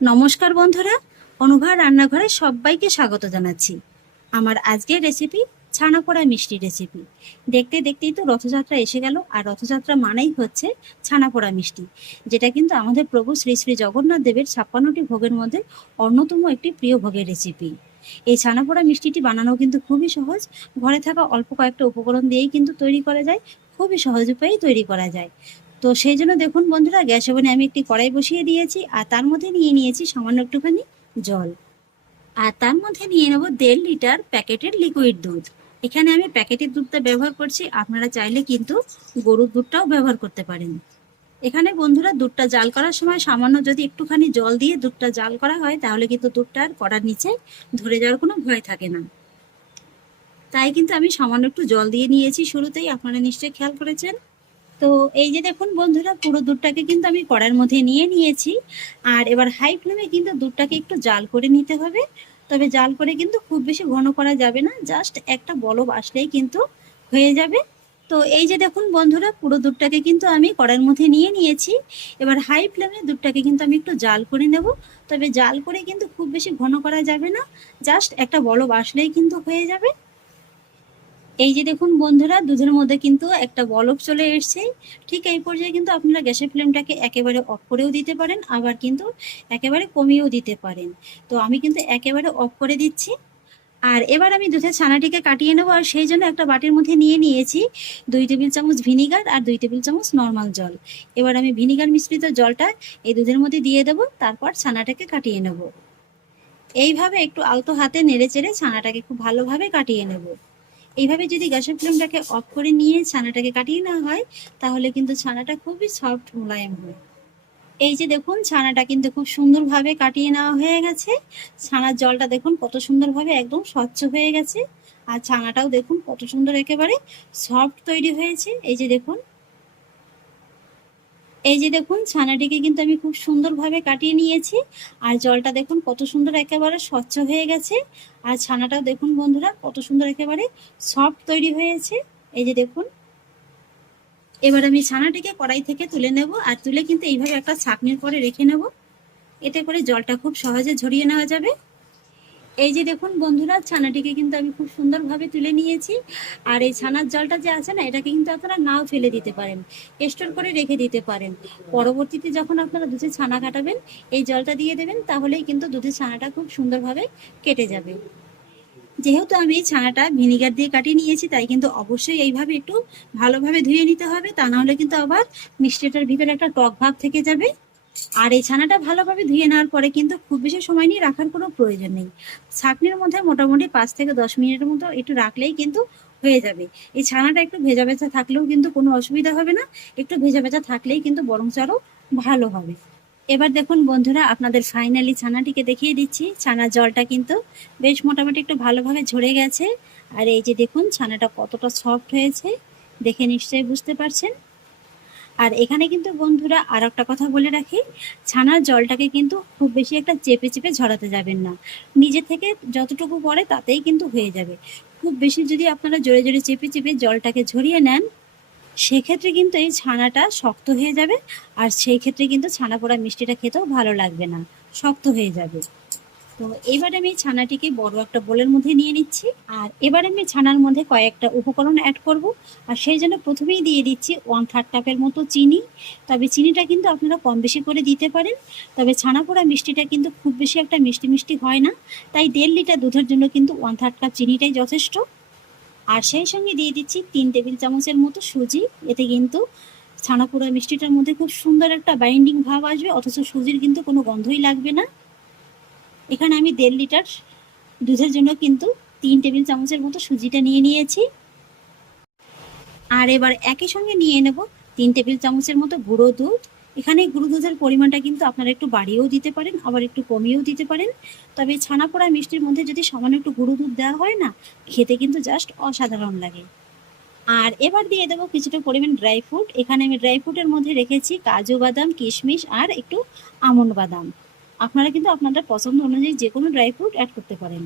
নমস্কার বন্ধুরা, অনুভা রান্নাঘরে সবাইকে স্বাগত জানাচ্ছি। আমার আজকের রেসিপি ছানা পোড়া মিষ্টি রেসিপি। দেখতে দেখতেই তো রথযাত্রা এসে গেল, আর রথযাত্রা মানেই হচ্ছে ছানা পোড়া মিষ্টি, যেটা কিন্তু আমাদের প্রভু শ্রী শ্রী জগন্নাথ দেবের 56টি ভোগের মধ্যে অন্যতম একটি প্রিয় ভোগের রেসিপি। এই ছানা পোড়া মিষ্টিটি বানানো কিন্তু খুবই সহজ। ঘরে থাকা অল্প কয়েকটা উপকরণ দিয়েই কিন্তু তৈরি করা যায়, খুবই সহজ উপায়েই তৈরি করা যায়। তো সেই জন্য দেখুন বন্ধুরা, গ্যাস ওভেনে আমি একটি কড়াই বসিয়ে দিয়েছি, আর তার মধ্যে নিয়ে নিয়েছি সামান্য একটুখানি জল। আর তার মধ্যে নিয়ে নেব 1.5 লিটার প্যাকেটের লিকুইড দুধ। এখানে আমি প্যাকেটের দুধটা ব্যবহার করছি, আপনারা চাইলে কিন্তু গরুর দুধটাও ব্যবহার করতে পারেন। এখানে বন্ধুরা, দুধটা জাল করার সময় সামান্য যদি একটুখানি জল দিয়ে দুধটা জাল করা হয়, তাহলে কিন্তু দুধটা আর কড়ার নিচে ধরে যাওয়ার কোনো ভয় থাকে না। তাই কিন্তু আমি সামান্য একটু জল দিয়ে নিয়েছি শুরুতেই, আপনারা নিশ্চয়ই খেয়াল করেছেন। তো এই যে দেখুন বন্ধুরা, পুরো দুধটাকে কিন্তু আমি কড়াইয়ের মধ্যে নিয়ে নিয়েছি। আর এবার হাই ফ্লেমে কিন্তু দুধটাকে একটু জাল করে নিতে হবে। তবে জাল করে কিন্তু খুব বেশি ঘন করা যাবে না, জাস্ট একটা বলক আসলেই কিন্তু হয়ে যাবে। তো এই যে দেখুন বন্ধুরা, পুরো দুধটাকে কিন্তু আমি কড়াইয়ের মধ্যে নিয়ে নিয়েছি। এবার হাই ফ্লেমে দুধটাকে কিন্তু আমি একটু জাল করে নেব। তবে জাল করে কিন্তু খুব বেশি ঘন করা যাবে না, জাস্ট একটা বলক আসলেই কিন্তু হয়ে যাবে। এই যে দেখুন বন্ধুরা, দুধের মধ্যে কিন্তু একটা বলক চলে এসছে। ঠিক এই পর্যায়ে কিন্তু আপনারা গ্যাসের ফ্লেমটাকে একেবারে অফ করেও দিতে পারেন, আবার কিন্তু একেবারে কমিয়েও দিতে পারেন। তো আমি কিন্তু একেবারে অফ করে দিচ্ছি। আর এবার আমি দুধের ছানাটিকে কাটিয়ে নেবো, আর সেই জন্য একটা বাটির মধ্যে নিয়ে নিয়েছি 2 টেবিল চামচ ভিনিগার আর 2 টেবিল চামচ নর্মাল জল। এবার আমি ভিনিগার মিশ্রিত জলটা এই দুধের মধ্যে দিয়ে দেবো, তারপর ছানাটাকে কাটিয়ে নেব। এইভাবে একটু আলতো হাতে নেড়ে চেড়ে ছানাটাকে খুব ভালোভাবে কাটিয়ে নেব। এইভাবে যদি গ্যাসের ফ্লেমটাকে অফ করে নিয়ে ছানাটাকে কাটিয়ে নেওয়া হয়, তাহলে কিন্তু ছানাটা খুবই সফট মোলায়েম হয়। এই যে দেখুন, ছানাটা কিন্তু খুব সুন্দরভাবে কাটিয়ে নেওয়া হয়ে গেছে। ছানার জলটা দেখুন কত সুন্দরভাবে একদম স্বচ্ছ হয়ে গেছে। আর ছানাটাও দেখুন কত সুন্দর একেবারে সফট তৈরি হয়েছে। এই যে দেখুন ছানাটিকে কিন্তু আমি খুব সুন্দরভাবে কাটিয়ে নিয়েছি। আর জলটা দেখুন কত সুন্দর একেবারে স্বচ্ছ হয়ে গেছে। আর ছানাটাও দেখুন বন্ধুরা কত সুন্দর একেবারে সফট তৈরি হয়েছে। এই যে দেখুন, এবার আমি ছানাটিকে কড়াই থেকে তুলে নেব, আর তুলে কিন্তু এইভাবে একটা ছাঁকনির পরে রেখে নেব। এতে করে জলটা খুব সহজে ঝরিয়ে নেওয়া যাবে। এই যে দেখুন বন্ধুরা, ছানাটিকে কিন্তু আমি খুব সুন্দরভাবে তুলে নিয়েছি। আর এই ছানার জলটা যে আছে না, এটাকে কিন্তু আপনারা নাও ফেলে দিতে পারেন, স্টোর করে রেখে দিতে পারেন। পরবর্তীতে যখন আপনারা দুধে ছানা কাটাবেন, এই জলটা দিয়ে দেবেন, তাহলেই কিন্তু দুধের ছানাটা খুব সুন্দরভাবে কেটে যাবে। যেহেতু আমি ছানাটা ভিনিগার দিয়ে কাটিয়ে নিয়েছি, তাই কিন্তু অবশ্যই এইভাবে একটু ভালোভাবে ধুয়ে নিতে হবে, তা নাহলে কিন্তু আবার মিষ্টিটার ভিতরে একটা টক ভাব থেকে যাবে। আর এই ছানাটা ভালোভাবে ধুয়ে নেওয়ার পরে কিন্তু খুব বেশি সময় নিয়ে রাখার কোনো প্রয়োজন নেই। ছাঁকনির মধ্যে মোটামুটি 5 থেকে 10 মিনিটের মতো একটু রাখলেই কিন্তু হয়ে যাবে। এই ছানাটা একটু ভেজা ভেজা থাকলেও কিন্তু কোনো অসুবিধা হবে না, একটু ভেজা ভেজা থাকলেই কিন্তু বরঞ্চ আরও ভালো হবে। এবার দেখুন বন্ধুরা, আপনাদের ফাইনালি ছানাটিকে দেখিয়ে দিচ্ছি। ছানার জলটা কিন্তু বেশ মোটামুটি একটু ভালোভাবে ঝরে গেছে। আর এই যে দেখুন ছানাটা কতটা সফট হয়েছে, দেখে নিশ্চয়ই বুঝতে পারছেন। আর এখানে কিন্তু বন্ধুরা আর একটা কথা বলে রাখি, ছানার জলটাকে কিন্তু খুব বেশি একটা চেপে চেপে ঝরাতে যাবেন না। নিজে থেকে যতটুকু পড়ে তাতেই কিন্তু হয়ে যাবে। খুব বেশি যদি আপনারা জোরে জোরে চেপে চেপে জলটাকে ঝরিয়ে নেন, সেক্ষেত্রে কিন্তু এই ছানাটা শক্ত হয়ে যাবে। আর সেই ক্ষেত্রে কিন্তু ছানা পোড়া মিষ্টিটা খেতেও ভালো লাগবে না, শক্ত হয়ে যাবে। তো এবার আমি ছানাটিকে বড় একটা বোলের মধ্যে নিয়ে নিচ্ছি। আর এবার আমি ছানার মধ্যে কয়েকটা উপকরণ অ্যাড করব। আর সেই জন্য প্রথমেই দিয়ে দিচ্ছি 1/3 কাপের মতো চিনি। তবে চিনিটা কিন্তু আপনারা কম বেশি করে দিতে পারেন। তবে ছানা পোড়া মিষ্টিটা কিন্তু খুব বেশি একটা মিষ্টি মিষ্টি হয় না, তাই 1.5 লিটার দুধের জন্য কিন্তু 1/3 কাপ চিনিটাই যথেষ্ট। আর সেই সঙ্গে দিয়ে দিচ্ছি 3 টেবিল চামচের মতো সুজি। এতে কিন্তু ছানা পোড়া মিষ্টিটার মধ্যে খুব সুন্দর একটা বাইন্ডিং ভাব আসবে, অথচ সুজির কিন্তু কোনো গন্ধই লাগবে না। এখানে আমি 1.5 লিটার দুধের জন্য কিন্তু 3 টেবিল চামচের মতো সুজিটা নিয়ে নিয়েছি। আর এবার একই সঙ্গে নিয়ে নেব 3 টেবিল চামচের মতো গুঁড়ো দুধ। এখানে গুঁড়ো দুধের পরিমাণটা কিন্তু আপনারা একটু বাড়িয়েও দিতে পারেন, আবার একটু কমিয়েও দিতে পারেন। তবে ছানা পোড়া মিষ্টির মধ্যে যদি সামান্য একটু গুঁড়ো দুধ দেওয়া হয় না, খেতে কিন্তু জাস্ট অসাধারণ লাগে। আর এবার দিয়ে দেবো কিছুটা পরিমাণ ড্রাই ফ্রুট। এখানে আমি ড্রাই ফ্রুটের মধ্যে রেখেছি কাজু বাদাম, কিশমিশ আর একটু আমন্ড বাদাম। আপনারা কিন্তু আপনাদের পছন্দ অনুযায়ী যে কোনো ড্রাই ফ্রুট অ্যাড করতে পারেন।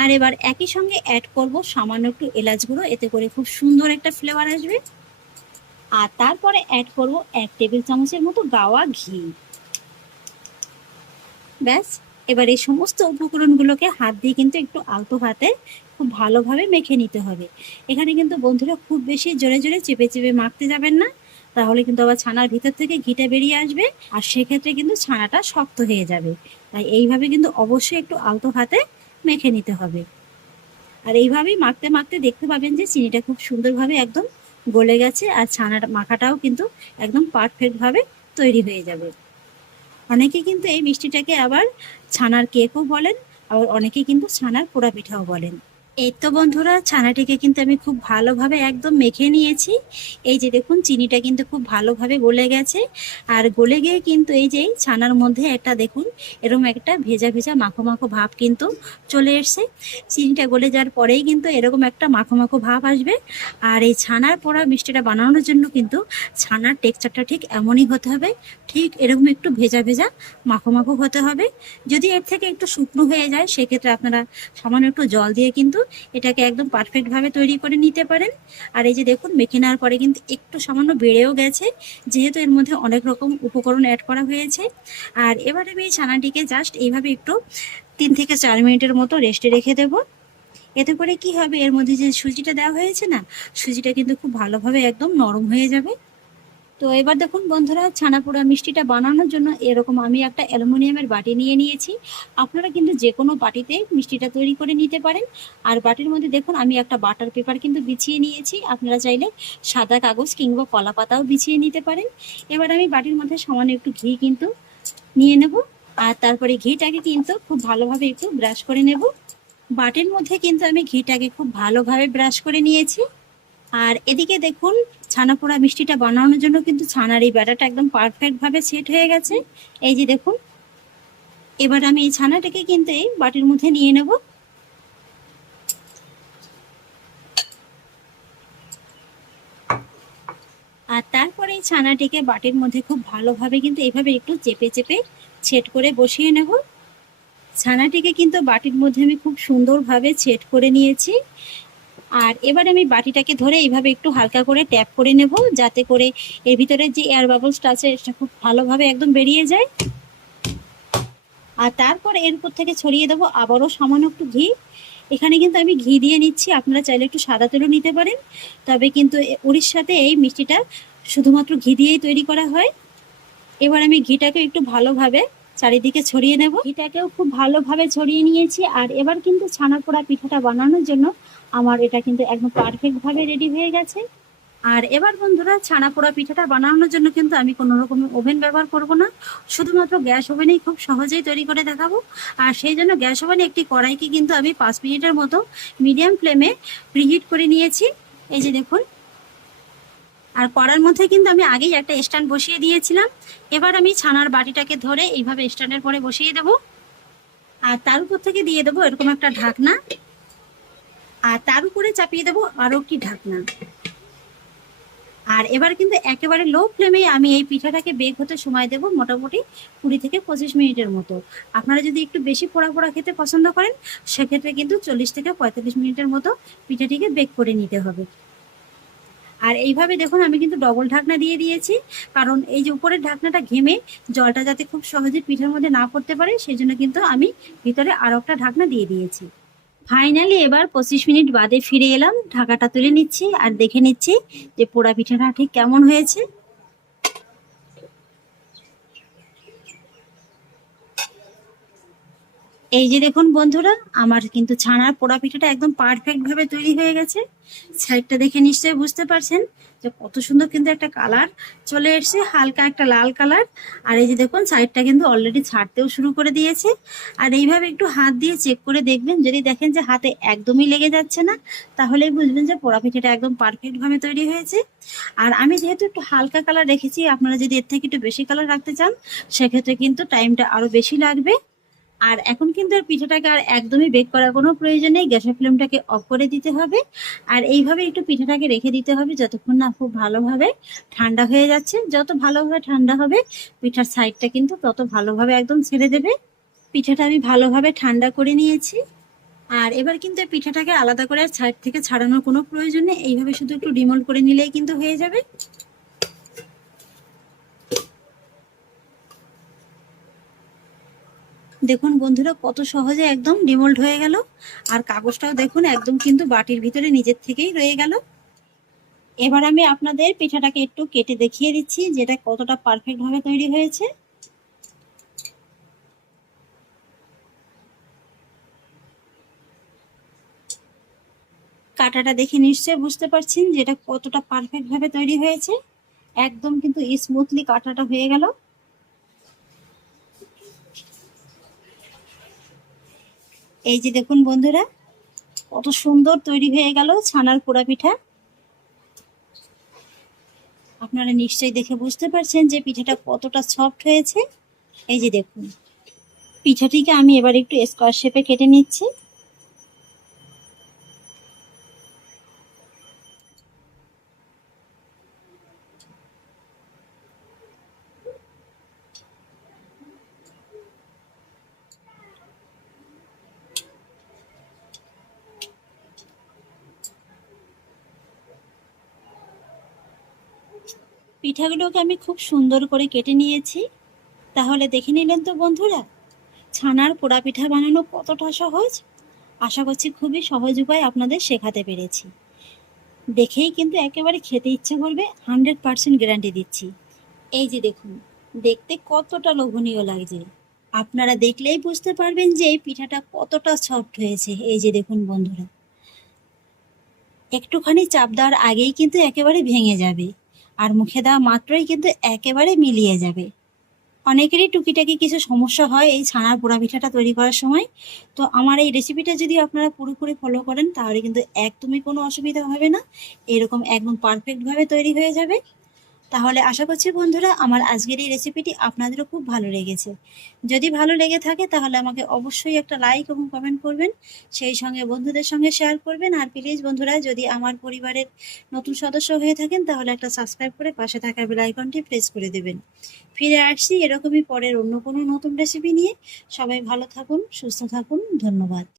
আর এবার একই সঙ্গে অ্যাড করব সামান্য একটু এলাচ গুঁড়ো, এতে করে খুব সুন্দর একটা ফ্লেভার আসবে। আর তারপরে অ্যাড করব 1 টেবিল চামচের মতো গাওয়া ঘি। ব্যাস, এবার এই সমস্ত উপকরণগুলোকে হাত দিয়ে কিন্তু একটু আলতো হাতে খুব ভালোভাবে মেখে নিতে হবে। এখানে কিন্তু বন্ধুরা খুব বেশি জোরে জোরে চেপে চেপে মাখতে যাবেন না, তাহলে কিন্তু আবার ছানার ভিতর থেকে ঘিটা বেরিয়ে আসবে, আর সেক্ষেত্রে কিন্তু ছানাটা শক্ত হয়ে যাবে। তাই এইভাবে কিন্তু অবশ্যই একটু আলতো হাতে মেখে নিতে হবে। আর এইভাবেই মাখতে মাখতে দেখতে পাবেন যে চিনিটা খুব সুন্দরভাবে একদম গলে গেছে, আর ছানার মাখাটাও কিন্তু একদম পারফেক্টভাবে তৈরি হয়ে যাবে। অনেকে কিন্তু এই মিষ্টিটাকে আবার ছানার কেকও বলেন, আবার অনেকে কিন্তু ছানার পোড়া পিঠাও বলেন। এই তো বন্ধুরা, ছানাটিকে কিন্তু আমি খুব ভালোভাবে একদম মেখে নিয়েছি। এই যে দেখুন চিনিটা কিন্তু খুব ভালোভাবে গলে গেছে, আর গলে গিয়ে কিন্তু এই যে ছানার মধ্যে একটা দেখুন এরকম একটা ভেজা ভেজা মাখো মাখো ভাব কিন্তু চলে এসছে। চিনিটা গলে যাওয়ার পরেই কিন্তু এরকম একটা মাখো মাখো ভাব আসবে। আর এই ছানার পোড়া মিষ্টিটা বানানোর জন্য কিন্তু ছানার টেক্সচারটা ঠিক এমনই হতে হবে, ঠিক এরকম একটু ভেজা ভেজা মাখো মাখো হতে হবে। যদি এর থেকে একটু শুকনো হয়ে যায় সেক্ষেত্রে আপনারা সামান্য একটু জল দিয়ে কিন্তু এটাকে একদম পারফেক্টভাবে তৈরি করে নিতে পারেন। আর এই যে দেখুন মেখে নেওয়ার পরে কিন্তু একটু সামান্য বেড়েও গেছে, যেহেতু এর মধ্যে অনেক রকম উপকরণ অ্যাড করা হয়েছে। আর এবার আমি এই ছানাটিকে জাস্ট এইভাবে একটু 3 থেকে 4 মিনিটের মতো রেস্টে রেখে দেবো। এতে করে কি হবে, এর মধ্যে যে সুজিটা দেওয়া হয়েছে না, সুজিটা কিন্তু খুব ভালোভাবে একদম নরম হয়ে যাবে। তো এবার দেখুন বন্ধুরা, ছানা পোড়া মিষ্টিটা বানানোর জন্য এরকম আমি একটা অ্যালুমিনিয়ামের বাটি নিয়ে নিয়েছি। আপনারা কিন্তু যে কোনো বাটিতে মিষ্টিটা তৈরি করে নিতে পারেন। আর বাটির মধ্যে দেখুন আমি একটা বাটার পেপার কিন্তু বিছিয়ে নিয়েছি, আপনারা চাইলে সাদা কাগজ কিংবা কলা পাতাও বিছিয়ে নিতে পারেন। এবার আমি বাটির মধ্যে সামান্য একটু ঘি কিন্তু নিয়ে নেব, আর তারপরে ঘিটাকে কিন্তু খুব ভালোভাবে একটু ব্রাশ করে নেব। বাটির মধ্যে কিন্তু আমি ঘিটাকে খুব ভালোভাবে ব্রাশ করে নিয়েছি। আর এদিকে দেখুন ছানা পোড়া মিষ্টিটা বানানোর জন্য কিন্তু ছানার এই ব্যাটারটা একদম পারফেক্ট ভাবে সেট হয়ে গেছে। এই যে দেখুন, এবার আমি এই ছানাটাকে কিন্তু এই বাটির মধ্যে নিয়ে নেব। আর তারপরে এই ছানাটিকে বাটির মধ্যে খুব ভালোভাবে কিন্তু এইভাবে একটু চেপে চেপে ছেট করে বসিয়ে নেব। ছানাটিকে কিন্তু বাটির মধ্যে আমি খুব সুন্দরভাবে ছেট করে নিয়েছি। আর এবার আমি বাটিটাকে ধরে এইভাবে একটু হালকা করে ট্যাপ করে নেব, যাতে করে এর ভিতরে যে এয়ার বাবলসটা আছে সেটা খুব ভালোভাবে একদম বেরিয়ে যায়। আর তারপরে এর উপর থেকে ছড়িয়ে দেবো আবারও সামান্য একটু ঘি। এখানে কিন্তু আমি ঘি দিয়ে নিচ্ছি, আপনারা চাইলে একটু সাদা তেলও নিতে পারেন, তবে কিন্তু উড়িষ্যাতে এই মিষ্টিটা শুধুমাত্র ঘি দিয়েই তৈরি করা হয়। এবার আমি ঘিটাকে একটু ভালোভাবে চারিদিকে ছড়িয়ে নেব। ঘিটাকেও খুব ভালোভাবে ছড়িয়ে নিয়েছি। আর এবার কিন্তু ছানা পোড়া পিঠাটা বানানোর জন্য আমার এটা কিন্তু একদম পারফেক্টভাবে রেডি হয়ে গেছে। আর এবার বন্ধুরা, ছানা পোড়া পিঠাটা বানানোর জন্য কিন্তু আমি কোনো রকমের ওভেন ব্যবহার করব না, শুধুমাত্র গ্যাস ওভেনেই খুব সহজেই তৈরি করে দেখাবো। আর সেই জন্য গ্যাস ওভেনে একটি কড়াইকে কিন্তু আমি 5 মিনিটের মতো মিডিয়াম ফ্লেমে প্রিহিট করে নিয়েছি। এই যে দেখুন, আর কড়ার মধ্যে কিন্তু আমি আগেই একটা স্ট্যান্ড বসিয়ে দিয়েছিলাম। এবার আমি ছানার বাটিটাকে ধরে এইভাবে স্ট্যান্ডের পরে বসিয়ে দেবো, আর তার উপর থেকে দিয়ে দেবো এরকম একটা ঢাকনা, আর তার উপরে চাপিয়ে দেবো আরও একটি ঢাকনা। আর এবার কিন্তু একেবারে লো ফ্লেমে আমি এই পিঠাটাকে বেক হতে সময় দেব মোটামুটি 20 থেকে 25 মিনিটের মতো। আপনারা যদি একটু বেশি পোড়া পোড়া খেতে পছন্দ করেন সেক্ষেত্রে কিন্তু 40 থেকে 45 মিনিটের মতো পিঠাটিকে বেক করে নিতে হবে। আর এইভাবে দেখুন আমি কিন্তু ডবল ঢাকনা দিয়ে দিয়েছি, কারণ এই যে উপরের ঢাকনাটা ঘেমে জলটা যাতে খুব সহজে পিঠার মধ্যে না পড়তে পারে সেই জন্য কিন্তু আমি ভিতরে আরও একটা ঢাকনা দিয়ে দিয়েছি। ফাইনালি এবার 25 মিনিট বাদে ফিরে এলাম, ঢাকাটা তুলে নিচ্ছি আর দেখে নিচ্ছি যে পোড়া পিঠাটা ঠিক কেমন হয়েছে। এই যে দেখুন বন্ধুরা, আমার কিন্তু ছানার পোড়া পিঠাটা একদম পারফেক্ট ভাবে তৈরি হয়ে গেছে। সাইডটা দেখে নিশ্চয়ই বুঝতে পারছেন যে কত সুন্দর কিন্তু একটা কালার চলে এসেছে, হালকা একটা লাল কালার। আর এই যে দেখুন সাইডটা কিন্তু অলরেডি ছাড়তেও শুরু করে দিয়েছে। আর এইভাবে একটু হাত দিয়ে চেক করে দেখবেন, যদি দেখেন যে হাতে একদমই লেগে যাচ্ছে না তাহলেই বুঝবেন যে পোড়া পিঠাটা একদম পারফেক্ট ভাবে তৈরি হয়েছে। আর আমি যেহেতু একটু হালকা কালার রেখেছি, আপনারা যদি এর থেকে একটু বেশি কালার রাখতে চান সেক্ষেত্রে কিন্তু টাইমটা আরো বেশি লাগবে। আর এখন কিন্তু আর পিঠাটাকে আর একদমই বেক করার কোনো প্রয়োজন নেই, গ্যাসের ফ্লেমটাকে অফ করে দিতে হবে। আর এইভাবে একটু পিঠাটাকে রেখে দিতে হবে যতক্ষণ না খুব ভালোভাবে ঠান্ডা হয়ে যাচ্ছে। যত ভালোভাবে ঠান্ডা হবে পিঠার সাইডটা কিন্তু তত ভালোভাবে একদম ছেড়ে দেবে। পিঠাটা আমি ভালোভাবে ঠান্ডা করে নিয়েছি। আর এবার কিন্তু এই পিঠাটাকে আলাদা করে আর সাইড থেকে ছাড়ানোর কোনো প্রয়োজন নেই, এইভাবে শুধু একটু ডিমোল্ড করে নিলেই কিন্তু হয়ে যাবে। দেখুন বন্ধুরা কত সহজে একদম ডিমোল্ড হয়ে গেল। আর কাগজটাও দেখুন একদম কিন্তু বাটির ভিতরে নিজের থেকেই রয়ে গেল। এবার আমি আপনাদের পিঠাটাকে একটু কেটে দেখিয়ে দিচ্ছি যেটা কতটা পারফেক্ট ভাবে তৈরি হয়েছে। কাটাটা দেখে নিশ্চয়ই বুঝতে পারছেন যেটা কতটা পারফেক্ট ভাবে তৈরি হয়েছে। একদম কিন্তু স্মুথলি কাটাটা হয়ে গেল। এই যে দেখুন বন্ধুরা কত সুন্দর তৈরি হয়ে গেল ছানার পোড়া পিঠা। আপনারা নিশ্চয়ই দেখে বুঝতে পারছেন যে পিঠাটা কতটা সফট হয়েছে। এই যে দেখুন, পিঠাটিকে আমি এবার একটু স্কোয়ার শেপে কেটে নিচ্ছি। পিঠাগুলোকে আমি খুব সুন্দর করে কেটে নিয়েছি। তাহলে দেখে নিলেন তো বন্ধুরা ছানার পোড়া পিঠা বানানো কতটা সহজ। আশা করছি খুবই সহজ উপায় আপনাদের শেখাতে পেরেছি। দেখেই কিন্তু একেবারে খেতে ইচ্ছে করবে, 100% গ্যারান্টি দিচ্ছি। এই যে দেখুন, দেখতে কতটা লোভনীয় লাগছে। আপনারা দেখলেই বুঝতে পারবেন যে এই পিঠাটা কতটা সফট হয়েছে। এই যে দেখুন বন্ধুরা, একটুখানি চাপ দেওয়ার আগেই কিন্তু একেবারে ভেঙে যাবে, আর মুখে দেওয়া মাত্রই কিন্তু একেবারে মিলিয়ে যাবে। অনেকেরই টুকিটাকি কিছু সমস্যা হয় এই ছানার পোড়া পিঠাটা তৈরি করার সময়। তো আমার এই রেসিপিটা যদি আপনারা পুরোপুরি ফলো করেন তাহলে কিন্তু একদমই কোনো অসুবিধা হবে না, এরকম একদম পারফেক্টভাবে তৈরি হয়ে যাবে। তাহলে আশা করছি বন্ধুরা আমার আজকের এই রেসিপিটি আপনাদেরও খুব ভালো লেগেছে। যদি ভালো লেগে থাকে তাহলে আমাকে অবশ্যই একটা লাইক এবং কমেন্ট করবেন, সেই সঙ্গে বন্ধুদের সঙ্গে শেয়ার করবেন। আর প্লিজ বন্ধুরা যদি আমার পরিবারের নতুন সদস্য হয়ে থাকেন তাহলে একটা সাবস্ক্রাইব করে পাশে থাকা বেল আইকনটি প্রেস করে দেবেন। ফিরে আসছি এরকমই পরের অন্য কোনো নতুন রেসিপি নিয়ে। সবাই ভালো থাকুন, সুস্থ থাকুন, ধন্যবাদ।